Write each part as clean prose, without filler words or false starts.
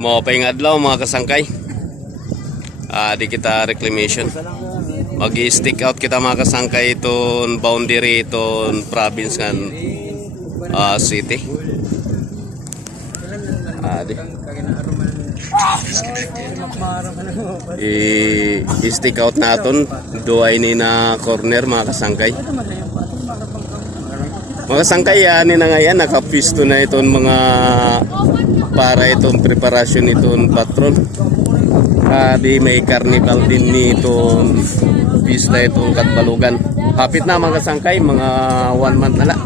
Mo pa yung adlaw mga kasangkay. Di kita reclamation. Mag-stick out kita mga kasangkay itong boundary itong province ng city. I-stick out natin duay ni na corner mga kasangkay. Mga kasangkay ni na ngayon nakapisto na itong mga para itong preparasyon itong patron. Di may carnival din ni itong pista itong Katbalugan. Hapit na mga kasangkay, mga 1 month na lang.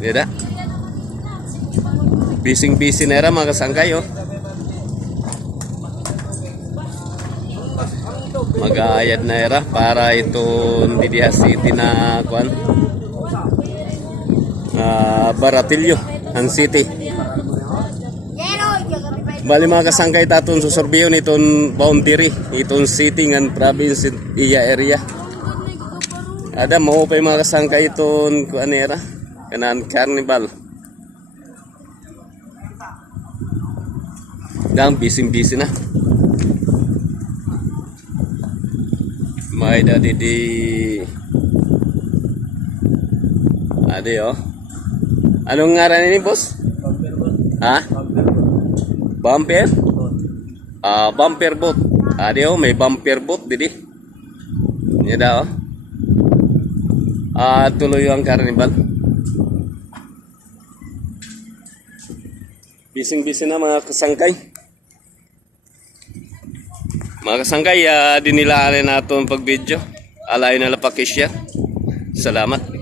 Dida. Busy na era mga kasangkay oh. Mag-aayad na era para itong Didiha City na kuan. Baratillo ang city. Bali mga kasangkay taton susurbiyon itong boundary itong city ng province iya area. Ada mo pa mga kasangkay itong kuanera kanan carnival. Dang busy na. May dadi di ade oh. Anong ngaran ini boss? Ha? Bumper? Bumper boat. Ade oh, may bumper boat didi. Yan daw. Tuloy ang carnival. Busy na mga kasangkay. Mga kasangkay, dinilaan natin pag-video. Alayo na lang pa share. Salamat.